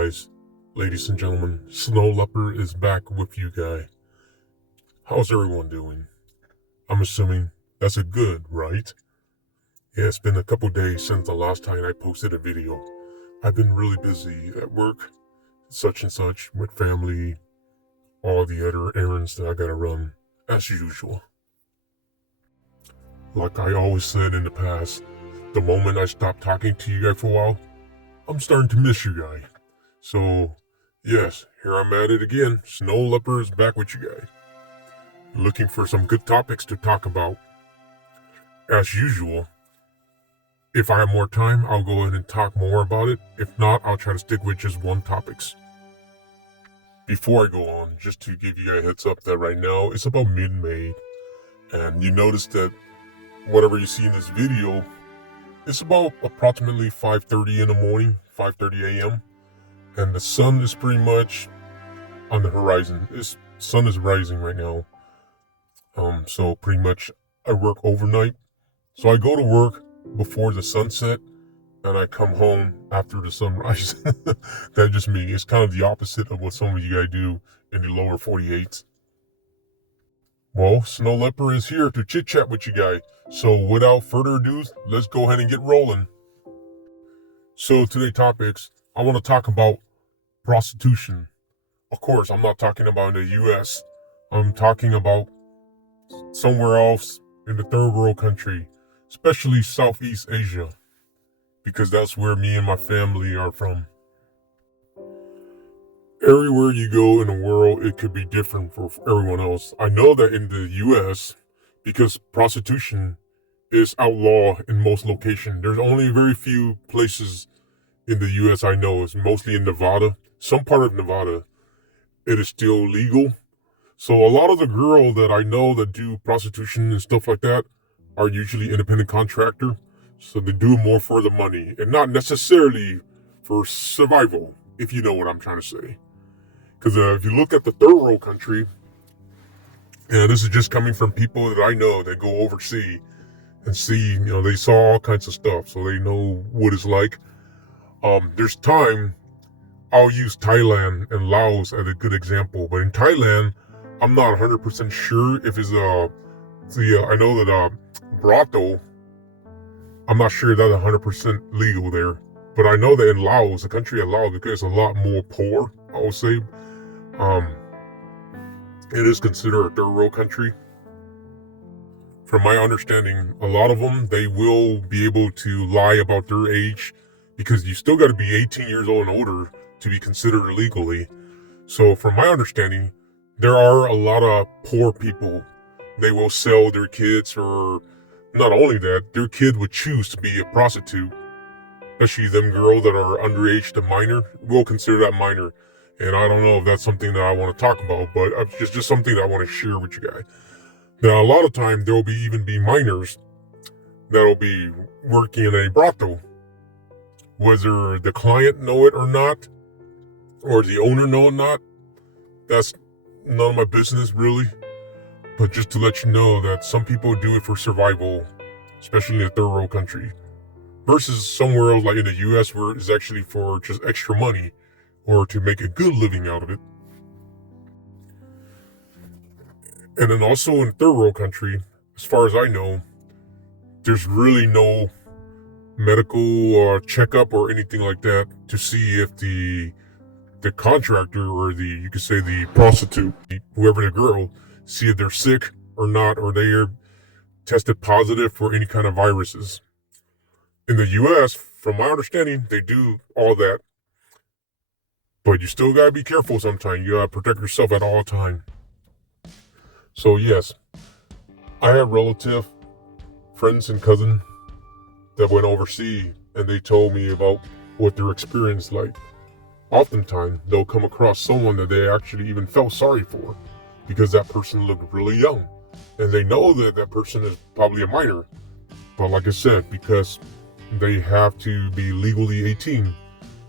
guys, ladies and gentlemen, Snow Leopard is back with you guys. How's everyone doing? I'm assuming that's a good, right? Yeah, it's been a couple days since the last time I posted a video. I've been really busy at work, such and such, with family, all the other errands that I gotta run, as usual. Like I always said in the past, the moment I stop talking to you guys for a while, I'm starting to miss you guys. So, yes, here I'm at it again. Snow Leopard is back with you guys. Looking for some good topics to talk about. As usual, if I have more time, I'll go ahead and talk more about it. If not, I'll try to stick with just one topics. Before I go on, just to give you guys a heads up that right now, it's about mid-May. And you notice that whatever you see in this video, it's about approximately 5:30 in the morning, 5:30 a.m. And the sun is pretty much on the horizon. The sun is rising right now. So pretty much I work overnight. So I go to work before the sunset and I come home after the sunrise. That's just me. It's kind of the opposite of what some of you guys do in the lower 48s. Well, Snow Leopard is here to chit chat with you guys. So without further ado, let's go ahead and get rolling. So today's topics, I want to talk about prostitution. Of course, I'm not talking about in the US. I'm talking about somewhere else in the third world country, especially Southeast Asia, because that's where me and my family are from. Everywhere you go in the world, it could be different for everyone else. I know that in the US, because prostitution is outlawed in most locations, there's only very few places in the US I know. It's mostly in Nevada. Some part of Nevada, it is still legal. So a lot of the girls that I know that do prostitution and stuff like that are usually independent contractor. So they do more for the money and not necessarily for survival, if you know what I'm trying to say. Because if you look at the third world country, and this is just coming from people that I know that go overseas and see, they saw all kinds of stuff, so they know what it's like. There's time, I'll use Thailand and Laos as a good example, but in Thailand, I'm not 100% sure if it's I know that brothel, I'm not sure that's 100% legal there, but I know that in Laos, the country of Laos, because it's a lot more poor, I would say, it is considered a third world country. From my understanding, a lot of them, they will be able to lie about their age because you still got to be 18 years old and older to be considered legally. So from my understanding, there are a lot of poor people. They will sell their kids, or not only that, their kid would choose to be a prostitute. Especially them girls that are underage to minor. We'll consider that minor. And I don't know if that's something that I want to talk about, but it's just something that I want to share with you guys. Now, a lot of time, there will even be minors that'll be working in a brothel. Whether the client know it or not, or the owner know it or not, that's none of my business, really. But just to let you know that some people do it for survival, especially in a third world country, versus somewhere else like in the US where it's actually for just extra money or to make a good living out of it. And then also in third world country, as far as I know, there's really no medical or checkup or anything like that to see if the contractor or you could say the prostitute, whoever the girl, see if they're sick or not, or they are tested positive for any kind of viruses. In the US, from my understanding, they do all that. But you still gotta be careful sometimes. You gotta protect yourself at all times. So yes, I have relative, friends and cousins that went overseas and they told me about what their experience like. Oftentimes, they'll come across someone that they actually even felt sorry for because that person looked really young. And they know that that person is probably a minor. But like I said, because they have to be legally 18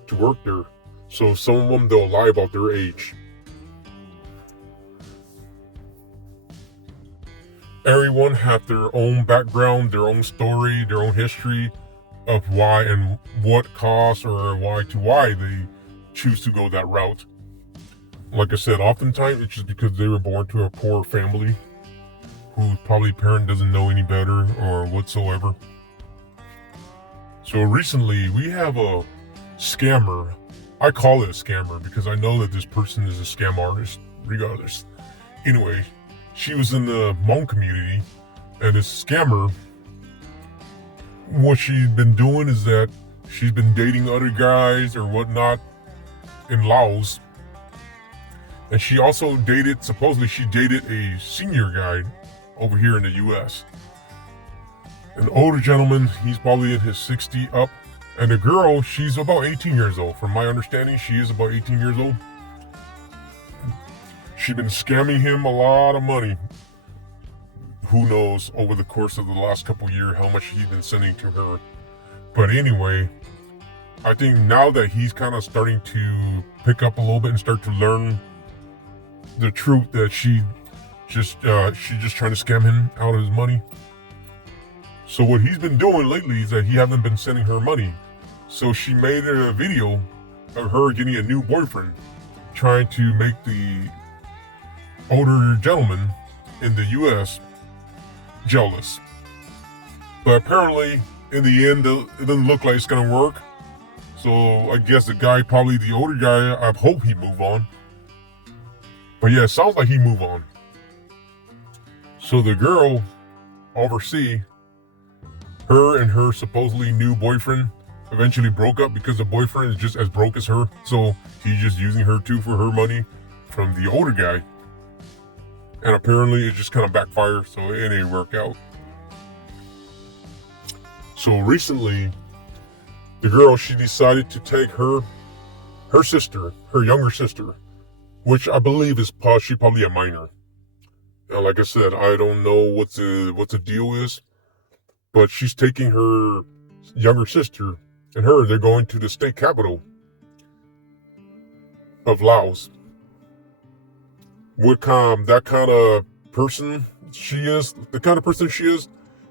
to work there. So some of them, they'll lie about their age. Everyone have their own background, their own story, their own history of why and what caused or why they choose to go that route. Like I said, oftentimes it's just because they were born to a poor family whose probably parent doesn't know any better or whatsoever. So recently we have a scammer. I call it a scammer because I know that this person is a scam artist regardless. Anyway, she was in the Hmong community, and this scammer, what she's been doing is that she's been dating other guys or whatnot in Laos. And she also supposedly she dated a senior guy over here in the US. An older gentleman, he's probably in his 60 up. And the girl, she's about 18 years old. From my understanding, she is about 18 years old. She's been scamming him a lot of money. Who knows over the course of the last couple of years how much he's been sending to her. But anyway, I think now that he's kind of starting to pick up a little bit and start to learn the truth that she's just trying to scam him out of his money. So what he's been doing lately is that he hasn't been sending her money. So she made a video of her getting a new boyfriend, trying to make the older gentleman in the US jealous. But apparently in the end it doesn't look like it's gonna work. So I guess the guy, probably the older guy, I hope he move on. But yeah, it sounds like he move on. So the girl overseas, her and her supposedly new boyfriend eventually broke up because the boyfriend is just as broke as her. So he's just using her too for her money from the older guy. And apparently it just kind of backfired, so it didn't work out. So recently, the girl, she decided to take her sister, her younger sister, which I believe is probably a minor. And like I said, I don't know what the deal is, but she's taking her younger sister and they're going to the state capital of Laos. That kind of person she is,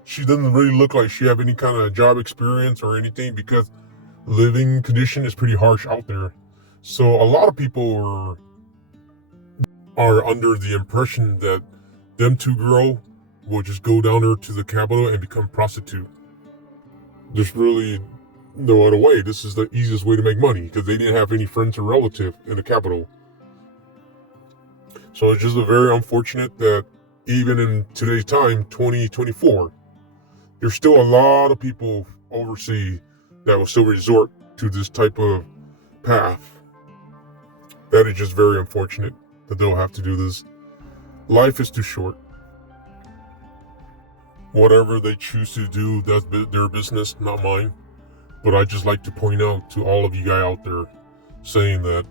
she doesn't really look like she have any kind of job experience or anything, because living condition is pretty harsh out there. So a lot of people are under the impression that them two girls will just go down there to the capital and become prostitute. There's really no other way. This is the easiest way to make money because they didn't have any friends or relative in the capital. So it's just very unfortunate that even in today's time, 2024, there's still a lot of people overseas that will still resort to this type of path. That is just very unfortunate that they'll have to do this. Life is too short. Whatever they choose to do, that's their business, not mine. But I just like to point out to all of you guys out there, saying that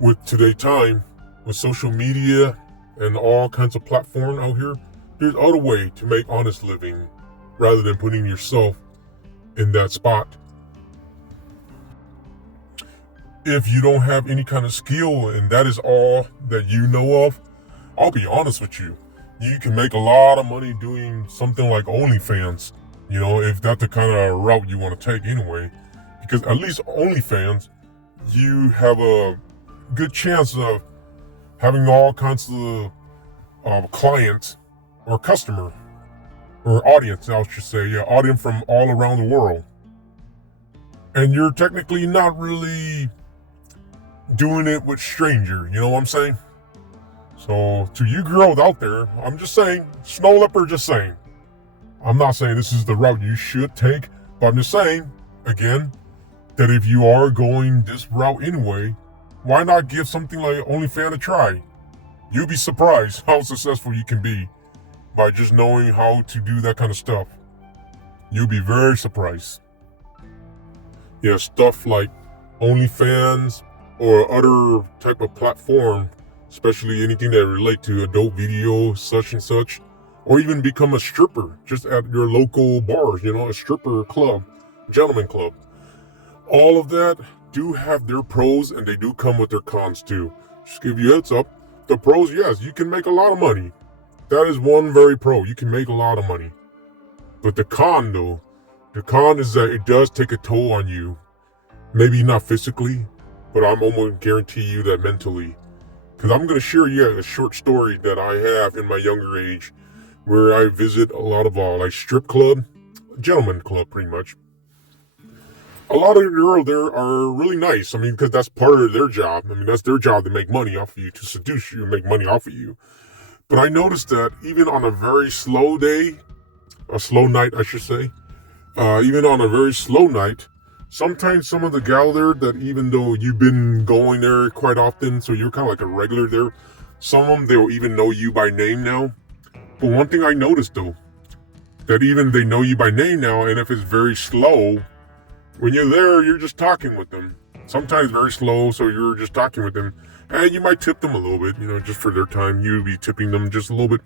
with today's time, with social media and all kinds of platforms out here, there's other way to make honest living rather than putting yourself in that spot. If you don't have any kind of skill and that is all that you know of, I'll be honest with you. You can make a lot of money doing something like Onlyfans, if that's the kind of route you want to take anyway. Because at least Onlyfans, you have a good chance of having all kinds of clients or customer or audience, I should say. Yeah, audience from all around the world. And you're technically not really doing it with stranger, you know what I'm saying? So to you girls out there, I'm just saying, Snow Leopard just saying. I'm not saying this is the route you should take, but I'm just saying, again, that if you are going this route anyway, why not give something like OnlyFans a try? You'll be surprised how successful you can be by just knowing how to do that kind of stuff. You'll be very surprised. Yeah, stuff like OnlyFans or other type of platform, especially anything that relate to adult video, such and such, or even become a stripper just at your local bars, a stripper club, gentleman club. All of that do have their pros and they do come with their cons too. Just give you a heads up. The pros, yes, you can make a lot of money. That is one very pro. You can make a lot of money. But the con though, the con is that it does take a toll on you. Maybe not physically, but I'm almost guarantee you that mentally. Because I'm going to share you a short story that I have in my younger age where I visit a lot of like strip club, gentleman club pretty much. A lot of the girls there are really nice. I mean, because that's part of their job. I mean, that's their job to make money off of you, to seduce you and make money off of you. But I noticed that even on a very slow day, a slow night, I should say, even on a very slow night, sometimes some of the gal there that even though you've been going there quite often, so you're kind of like a regular there, some of them, they'll even know you by name now. But one thing I noticed though, that even they know you by name now, and if it's very slow, when you're there, you're just talking with them. Sometimes very slow, so you're just talking with them. And you might tip them a little bit, just for their time. You'll be tipping them just a little bit.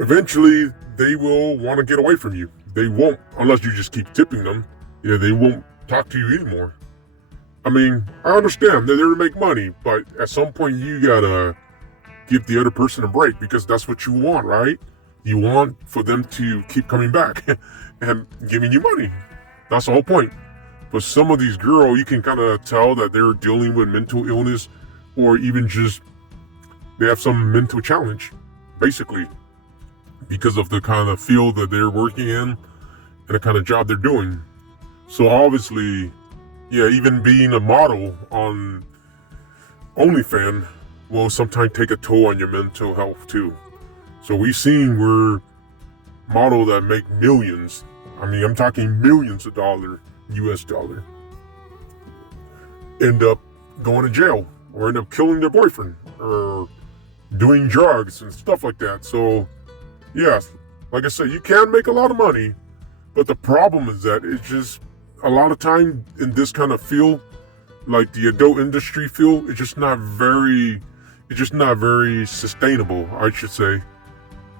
Eventually, they will want to get away from you. They won't, unless you just keep tipping them. Yeah, they won't talk to you anymore. I mean, I understand they're there to make money, but at some point you gotta give the other person a break because that's what you want, right? You want for them to keep coming back and giving you money. That's the whole point. But some of these girls, you can kind of tell that they're dealing with mental illness or even just they have some mental challenge, basically, because of the kind of field that they're working in and the kind of job they're doing. So obviously, yeah, even being a model on Onlyfans will sometimes take a toll on your mental health too. So we've seen where models that make millions, I mean, I'm talking millions of dollars, US dollar, end up going to jail or end up killing their boyfriend or doing drugs and stuff like that. So, yes, like I said, you can make a lot of money, but the problem is that it's just a lot of time in this kind of field, like the adult industry field, it's just not very sustainable, I should say.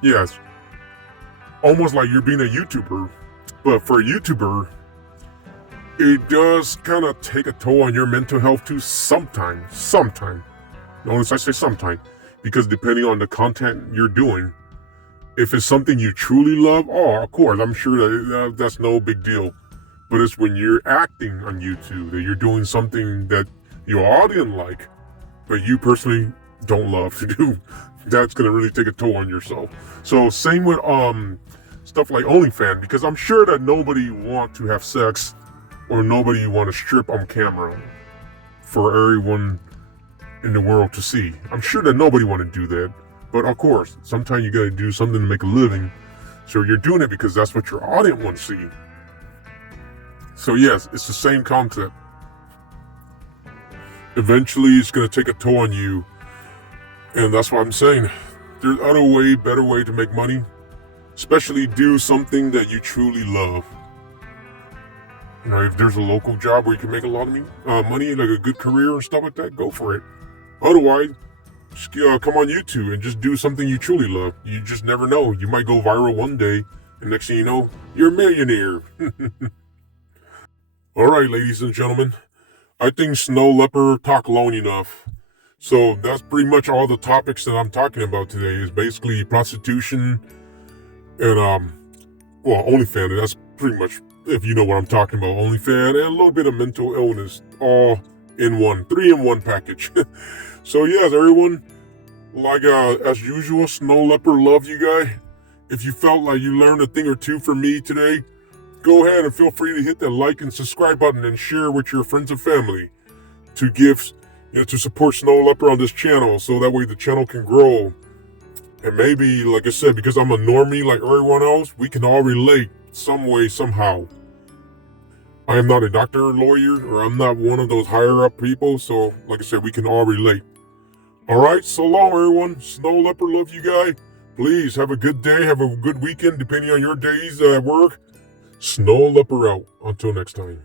Yes, almost like you're being a YouTuber, but for a YouTuber, it does kind of take a toll on your mental health too sometime. Notice I say sometime, because depending on the content you're doing, if it's something you truly love, of course, I'm sure that that's no big deal. But it's when you're acting on YouTube, that you're doing something that your audience like, but you personally don't love to do, that's going to really take a toll on yourself. So same with stuff like OnlyFans, because I'm sure that nobody want to have sex or nobody want to strip on camera for everyone in the world to see. I'm sure that nobody want to do that. But of course, sometimes you got to do something to make a living. So you're doing it because that's what your audience wants to see. So yes, it's the same concept. Eventually, it's going to take a toll on you. And that's what I'm saying. There's better way to make money. Especially do something that you truly love. If there's a local job where you can make a lot of money, like a good career and stuff like that, go for it. Otherwise, just come on YouTube and just do something you truly love. You just never know. You might go viral one day, and next thing you know, you're a millionaire. All right, ladies and gentlemen, I think Snow Leopard talked long enough. So that's pretty much all the topics that I'm talking about today. Is basically prostitution and OnlyFans. That's pretty much, if you know what I'm talking about, OnlyFans and a little bit of mental illness, all in one, 3-in-1 package. So yes, everyone, like as usual, Snow Leopard love you guys. If you felt like you learned a thing or two from me today, go ahead and feel free to hit that like and subscribe button and share with your friends and family to give, to support Snow Leopard on this channel, so that way the channel can grow. And maybe, like I said, because I'm a normie like everyone else, we can all relate some way, somehow. I am not a doctor or lawyer, or I'm not one of those higher up people, so like I said, we can all relate. Alright, so long everyone. Snow Leopard love you guys. Please have a good day, have a good weekend, depending on your days at work. Snow Leopard out. Until next time.